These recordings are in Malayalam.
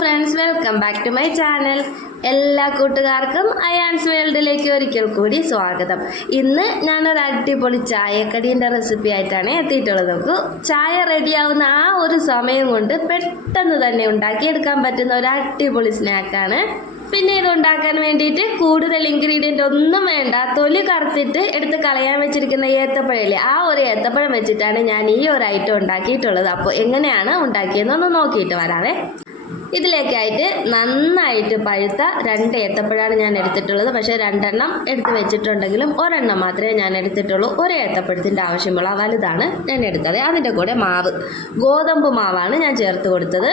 Friends welcome back to my channel എല്ലാ കൂട്ടുകാർക്കും അയാൻസ് വേൾഡിലേക്ക് ഒരിക്കൽ കൂടി സ്വാഗതം. ഇന്ന് ഞാനൊരു അടിപൊളി ചായക്കടീന്റെ റെസിപ്പി ആയിട്ടാണ് എത്തിയിട്ടുള്ളത്. നമുക്ക് ചായ റെഡിയാവുന്ന ആ ഒരു സമയം കൊണ്ട് പെട്ടെന്ന് തന്നെ ഉണ്ടാക്കിയെടുക്കാൻ പറ്റുന്ന ഒരു അടിപൊളി സ്നാക്കാണ് പിന്നെ ഇത് ഉണ്ടാക്കാൻ വേണ്ടിയിട്ട് കൂടുതൽ ഇൻഗ്രീഡിയന്റ് ഒന്നും വേണ്ട. തൊലി കറുത്തിട്ട് എടുത്ത് കളയാൻ വെച്ചിരിക്കുന്ന ഏത്തപ്പഴമില്ലേ ആ ഒരു ഏത്തപ്പഴം വെച്ചിട്ടാണ് ഞാൻ ഈ ഒരു ഐറ്റം ഉണ്ടാക്കിയിട്ടുള്ളത്. അപ്പോൾ എങ്ങനെയാണ് ഉണ്ടാക്കിയതെന്നൊന്ന് നോക്കിയിട്ട് വരാവേ. ഇതിലേക്കായിട്ട് നന്നായിട്ട് പഴുത്ത രണ്ട് ഏത്തപ്പഴമാണ് ഞാൻ എടുത്തിട്ടുള്ളത്. പക്ഷേ രണ്ടെണ്ണം എടുത്ത് വെച്ചിട്ടുണ്ടെങ്കിലും ഒരെണ്ണം മാത്രമേ ഞാൻ എടുത്തിട്ടുള്ളൂ. ഒരു ഏത്തപ്പഴത്തിന്റെ ആവശ്യമുള്ള വലുതാണ് ഞാൻ എടുത്തത്. അതിന്റെ കൂടെ മാവ്. ഗോതമ്പ് മാവാണ് ഞാൻ ചേർത്ത് കൊടുത്തത്.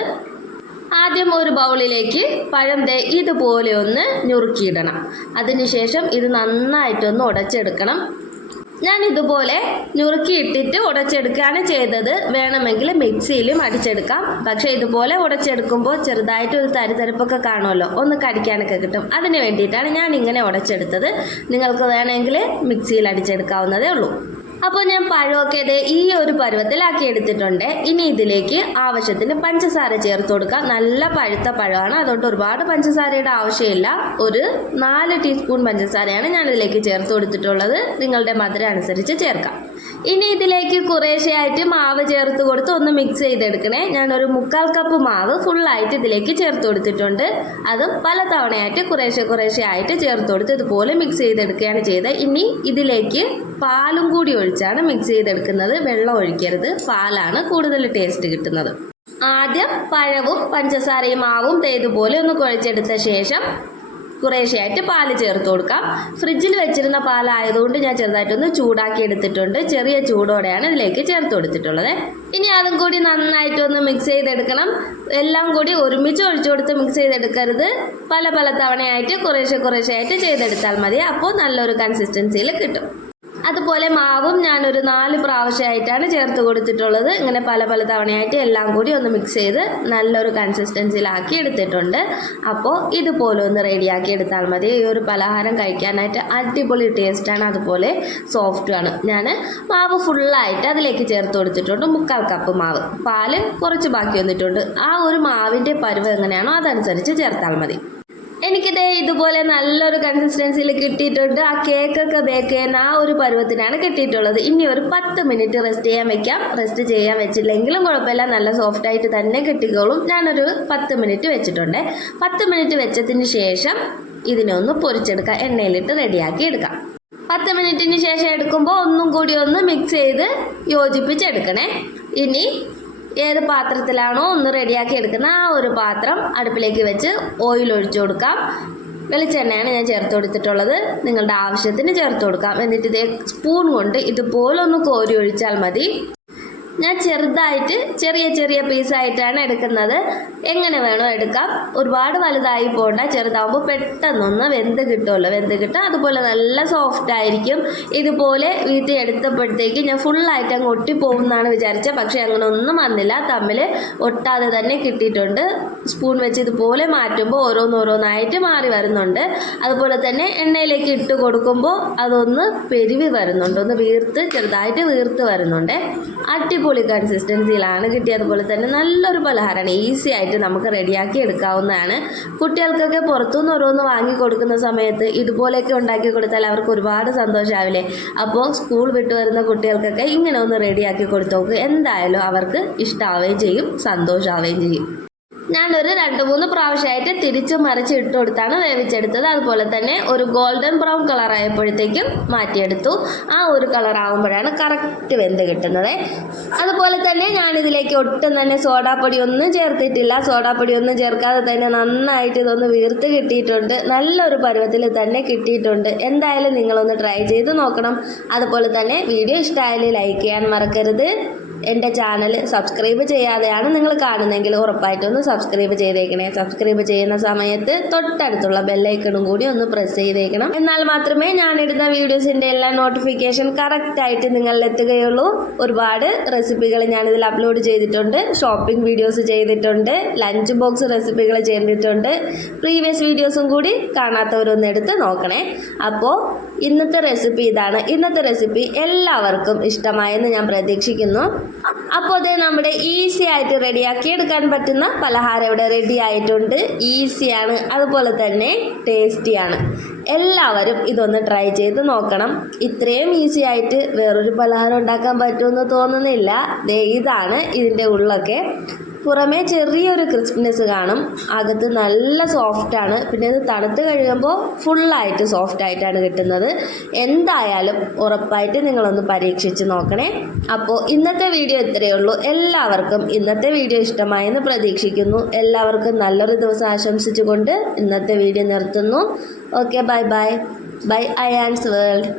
ആദ്യം ഒരു ബൗളിലേക്ക് പഴം ദേ ഇതുപോലെ ഒന്ന് ഞുറുക്കിയിടണം. അതിനുശേഷം ഇത് നന്നായിട്ടൊന്ന് ഉടച്ചെടുക്കണം. ഞാൻ ഇതുപോലെ നുറുക്കിയിട്ടിട്ട് ഉടച്ചെടുക്കുകയാണ് ചെയ്തത്. വേണമെങ്കിൽ മിക്സിയിലും അടിച്ചെടുക്കാം. പക്ഷേ ഇതുപോലെ ഉടച്ചെടുക്കുമ്പോൾ ചെറുതായിട്ട് ഒരു തരിതരിപ്പൊക്കെ കാണുമല്ലോ. ഒന്ന് കടിക്കാനൊക്കെ കിട്ടും. അതിന് വേണ്ടിയിട്ടാണ് ഞാൻ ഇങ്ങനെ ഉടച്ചെടുത്തത്. നിങ്ങൾക്ക് വേണമെങ്കിൽ മിക്സിയിൽ അടിച്ചെടുക്കാവുന്നതേ ഉള്ളൂ. അപ്പോൾ ഞാൻ പഴമൊക്കെ ഇത് ഈ ഒരു പരുവത്തിലാക്കി എടുത്തിട്ടുണ്ട്. ഇനി ഇതിലേക്ക് ആവശ്യത്തിന് പഞ്ചസാര ചേർത്ത് കൊടുക്കുക നല്ല പഴുത്ത പഴമാണ്. അതുകൊണ്ട് ഒരുപാട് പഞ്ചസാരയുടെ ആവശ്യമില്ല. ഒരു നാല് ടീസ്പൂൺ പഞ്ചസാരയാണ് ഞാൻ ഇതിലേക്ക് ചേർത്ത് കൊടുത്തിട്ടുള്ളത്. നിങ്ങളുടെ മധുരം അനുസരിച്ച് ചേർക്കാം. ഇനി ഇതിലേക്ക് കുറേശ്ശെയായിട്ട് മാവ് ചേർത്ത് കൊടുത്ത് ഒന്ന് മിക്സ് ചെയ്തെടുക്കണേ. ഞാനൊരു മുക്കാൽ കപ്പ് മാവ് ഫുള്ളായിട്ട് ഇതിലേക്ക് ചേർത്ത് കൊടുത്തിട്ടുണ്ട്. അതും പല തവണയായിട്ട് കുറേശ്ശെ കുറേശ്ശെ ആയിട്ട് ചേർത്ത് കൊടുത്ത് ഇതുപോലെ മിക്സ് ചെയ്തെടുക്കുകയാണ് ചെയ്തത്. ഇനി ഇതിലേക്ക് പാലും കൂടി ഒഴിച്ചാണ് മിക്സ് ചെയ്തെടുക്കുന്നത്. വെള്ളം ഒഴിക്കരുത്. പാലാണ് കൂടുതൽ ടേസ്റ്റ് കിട്ടുന്നത്. ആദ്യം പഴവും പഞ്ചസാരയും മാവും ദേ ഇതുപോലെ ഒന്ന് കുഴച്ചെടുത്ത ശേഷം കുറേശ്ശെയായിട്ട് പാൽ ചേർത്ത് കൊടുക്കാം. ഫ്രിഡ്ജിൽ വെച്ചിരുന്ന പാലായതുകൊണ്ട് ഞാൻ ചെറുതായിട്ടൊന്ന് ചൂടാക്കി എടുത്തിട്ടുണ്ട് ചെറിയ ചൂടോടെയാണ് ഇതിലേക്ക് ചേർത്ത് കൊടുത്തിട്ടുള്ളത്. ഇനി അതും കൂടി നന്നായിട്ടൊന്ന് മിക്സ് ചെയ്തെടുക്കണം. എല്ലാം കൂടി ഒരുമിച്ച് ഒഴിച്ചു കൊടുത്ത് മിക്സ് ചെയ്തെടുക്കരുത്. പല പല തവണയായിട്ട് കുറേശ്ശെ കുറേശ്ശെയായിട്ട് ചെയ്തെടുത്താൽ മതി. അപ്പോൾ നല്ലൊരു കൺസിസ്റ്റൻസിയിൽ കിട്ടും. അതുപോലെ മാവും ഞാനൊരു നാല് പ്രാവശ്യമായിട്ടാണ് ചേർത്ത് കൊടുത്തിട്ടുള്ളത്. ഇങ്ങനെ പല പല തവണയായിട്ട് എല്ലാം കൂടി ഒന്ന് മിക്സ് ചെയ്ത് നല്ലൊരു കൺസിസ്റ്റൻസിയിലാക്കി എടുത്തിട്ടുണ്ട്. അപ്പോൾ ഇതുപോലെ ഒന്ന് റെഡിയാക്കി എടുത്താൽ മതി. ഈ ഒരു പലഹാരം കഴിക്കാനായിട്ട് അടിപൊളി ടേസ്റ്റാണ് അതുപോലെ സോഫ്റ്റുമാണ് ഞാൻ മാവ് ഫുള്ളായിട്ട് അതിലേക്ക് ചേർത്ത് കൊടുത്തിട്ടുണ്ട്. മുക്കാൽ കപ്പ് മാവ്. പാൽ കുറച്ച് ബാക്കി വന്നിട്ടുണ്ട്. ആ ഒരു മാവിന്റെ പരുവ് എങ്ങനെയാണോ അതനുസരിച്ച് ചേർത്താൽ മതി. എനിക്കിത് ഇതുപോലെ നല്ലൊരു കൺസിസ്റ്റൻസിയിൽ കിട്ടിയിട്ടുണ്ട്. ആ കേക്കൊക്കെ ബേക്ക് ചെയ്യുന്ന ആ ഒരു പരുവത്തിനാണ് കിട്ടിയിട്ടുള്ളത്. ഇനി ഒരു പത്ത് മിനിറ്റ് റെസ്റ്റ് ചെയ്യാൻ വെക്കാം. റെസ്റ്റ് ചെയ്യാൻ വെച്ചില്ലെങ്കിലും കുഴപ്പമില്ല. നല്ല സോഫ്റ്റ് ആയിട്ട് തന്നെ കിട്ടിക്കോളും. ഞാനൊരു പത്ത് മിനിറ്റ് വെച്ചിട്ടുണ്ട്. പത്ത് മിനിറ്റ് വെച്ചതിന് ശേഷം ഇതിനെ ഒന്ന് പൊരിച്ചെടുക്കാം. എണ്ണയിലിട്ട് റെഡിയാക്കി എടുക്കാം. പത്ത് മിനിറ്റിന് ശേഷം എടുക്കുമ്പോൾ ഒന്നും കൂടി ഒന്ന് മിക്സ് ചെയ്ത് യോജിപ്പിച്ചെടുക്കണേ. ഇനി ഏത് പാത്രത്തിലാണോ ഒന്ന് റെഡിയാക്കി എടുക്കുന്ന ആ ഒരു പാത്രം അടുപ്പിലേക്ക് വെച്ച് ഓയിൽ ഒഴിച്ചു കൊടുക്കാം. വെളിച്ചെണ്ണയാണ് ഞാൻ ചേർത്ത് കൊടുത്തിട്ടുള്ളത്. നിങ്ങളുടെ ആവശ്യത്തിന് ചേർത്ത് കൊടുക്കാം. എന്നിട്ട് ഇതേ സ്പൂൺ കൊണ്ട് ഇതുപോലെ ഒന്ന് കോരി ഒഴിച്ചാൽ മതി. ഞാൻ ചെറുതായിട്ട് ചെറിയ ചെറിയ പീസായിട്ടാണ് എടുക്കുന്നത്. എങ്ങനെ വേണോ എടുക്കാം. ഒരുപാട് വലുതായി പോകണ്ട ചെറുതാകുമ്പോൾ പെട്ടെന്നൊന്ന് വെന്ത് കിട്ടുമല്ലോ വെന്ത് കിട്ടും അതുപോലെ നല്ല സോഫ്റ്റ് ആയിരിക്കും. ഇതുപോലെ വീട്ടിൽ എടുത്തപ്പോഴത്തേക്ക് ഞാൻ ഫുള്ളായിട്ട് അങ്ങ് ഒട്ടിപ്പോകുമെന്നാണ് വിചാരിച്ചത്. പക്ഷേ അങ്ങനെ ഒന്നും വന്നില്ല. തമ്മിൽ ഒട്ടാതെ തന്നെ കിട്ടിയിട്ടുണ്ട്. സ്പൂൺ വെച്ച് ഇതുപോലെ മാറ്റുമ്പോൾ ഓരോന്നോരോന്നായിട്ട് മാറി വരുന്നുണ്ട്. അതുപോലെ തന്നെ എണ്ണയിലേക്ക് ഇട്ട് കൊടുക്കുമ്പോൾ അതൊന്ന് പെരുവി വരുന്നുണ്ട്. ഒന്ന് വീർത്ത് ചെറുതായിട്ട് വീർത്ത് വരുന്നുണ്ട്. അടിപൊളി കൺസിസ്റ്റൻസിയിലാണ് കിട്ടിയത് അതുപോലെ തന്നെ നല്ലൊരു പലഹാരമാണ്. ഈസി ആയിട്ട് നമുക്ക് റെഡിയാക്കി എടുക്കാവുന്നതാണ്. കുട്ടികൾക്കൊക്കെ പുറത്തുനിന്ന് ഓരോന്ന് വാങ്ങി കൊടുക്കുന്ന സമയത്ത് ഇതുപോലെയൊക്കെ ഉണ്ടാക്കി കൊടുത്താൽ അവർക്ക് ഒരുപാട് സന്തോഷമാവില്ലേ അപ്പോൾ സ്കൂൾ വിട്ട് വരുന്ന കുട്ടികൾക്കൊക്കെ ഇങ്ങനെ ഒന്ന് റെഡിയാക്കി കൊടുത്തു നോക്ക്. എന്തായാലും അവർക്ക് ഇഷ്ടമാവുകയും ചെയ്യും സന്തോഷമാവുകയും ചെയ്യും. ഞാനൊരു രണ്ട് മൂന്ന് പ്രാവശ്യമായിട്ട് തിരിച്ച് മറിച്ച് ഇട്ട് കൊടുത്താണ് വേവിച്ചെടുത്തത്. അതുപോലെ തന്നെ ഒരു ഗോൾഡൻ ബ്രൗൺ കളർ ആയപ്പോഴത്തേക്കും മാറ്റിയെടുത്തു. ആ ഒരു കളർ ആകുമ്പോഴാണ് കറക്റ്റ് വെന്ത് കിട്ടുന്നത്. അതുപോലെ തന്നെ ഞാനിതിലേക്ക് ഒട്ടും തന്നെ സോഡാപ്പൊടി ഒന്നും ചേർത്തിട്ടില്ല. സോഡാപ്പൊടി ഒന്നും ചേർക്കാതെ തന്നെ നന്നായിട്ട് ഇതൊന്ന് വീർത്ത് കിട്ടിയിട്ടുണ്ട്. നല്ലൊരു പരുവത്തിൽ തന്നെ കിട്ടിയിട്ടുണ്ട്. എന്തായാലും നിങ്ങളൊന്ന് ട്രൈ ചെയ്ത് നോക്കണം. അതുപോലെ തന്നെ വീഡിയോ ഇഷ്ടമായാലും ലൈക്ക് ചെയ്യാൻ മറക്കരുത്. എന്റെ ചാനൽ സബ്സ്ക്രൈബ് ചെയ്യാതെയാണ് നിങ്ങൾ കാണുന്നതെങ്കിൽ ഉറപ്പായിട്ടൊന്ന് സബ്സ്ക്രൈബ് ചെയ്തേക്കണേ. സബ്സ്ക്രൈബ് ചെയ്യുന്ന സമയത്ത് തൊട്ടടുത്തുള്ള ബെല്ലൈക്കണും കൂടി ഒന്ന് പ്രസ് ചെയ്തേക്കണം. എന്നാൽ മാത്രമേ ഞാൻ ഇടുന്ന വീഡിയോസിന്റെ എല്ലാ നോട്ടിഫിക്കേഷൻ കറക്റ്റായിട്ട് നിങ്ങളിൽ എത്തുകയുള്ളൂ. ഒരുപാട് റെസിപ്പികൾ ഞാനിതിൽ അപ്ലോഡ് ചെയ്തിട്ടുണ്ട്. ഷോപ്പിംഗ് വീഡിയോസ് ചെയ്തിട്ടുണ്ട്. ലഞ്ച് ബോക്സ് റെസിപ്പികൾ ചെയ്തിട്ടുണ്ട്. പ്രീവിയസ് വീഡിയോസും കൂടി കാണാത്തവരൊന്നെടുത്ത് നോക്കണേ. അപ്പോൾ ഇന്നത്തെ റെസിപ്പി ഇതാണ്. ഇന്നത്തെ റെസിപ്പി എല്ലാവർക്കും ഇഷ്ടമായെന്ന് ഞാൻ പ്രതീക്ഷിക്കുന്നു. അപ്പോൾ അത് നമ്മുടെ ഈസി ആയിട്ട് റെഡിയാക്കി എടുക്കാൻ പറ്റുന്ന പലഹാരം ഇവിടെ റെഡി ആയിട്ടുണ്ട്. ഈസിയാണ് അതുപോലെ തന്നെ ടേസ്റ്റിയാണ് എല്ലാവരും ഇതൊന്ന് ട്രൈ ചെയ്ത് നോക്കണം. ഇത്രയും ഈസി ആയിട്ട് വേറൊരു പലഹാരം ഉണ്ടാക്കാൻ പറ്റുമെന്ന് തോന്നുന്നില്ല. ഇതാണ് ഇതിന്റെ ഉള്ളൊക്കെ. പുറമേ ചെറിയൊരു ക്രിസ്പ്നെസ് കാണും. അകത്ത് നല്ല സോഫ്റ്റാണ് പിന്നെ ഇത് തണുത്ത് കഴിയുമ്പോൾ ഫുള്ളായിട്ട് സോഫ്റ്റ് ആയിട്ടാണ് കിട്ടുന്നത്. എന്തായാലും ഉറപ്പായിട്ട് നിങ്ങളൊന്ന് പരീക്ഷിച്ച് നോക്കണേ. അപ്പോൾ ഇന്നത്തെ വീഡിയോ ഇത്രയേ ഉള്ളൂ. എല്ലാവർക്കും ഇന്നത്തെ വീഡിയോ ഇഷ്ടമായെന്ന് പ്രതീക്ഷിക്കുന്നു. എല്ലാവർക്കും നല്ലൊരു ദിവസം ആശംസിച്ചുകൊണ്ട് ഇന്നത്തെ വീഡിയോ നിർത്തുന്നു. Okay bye bye bye I Ayans world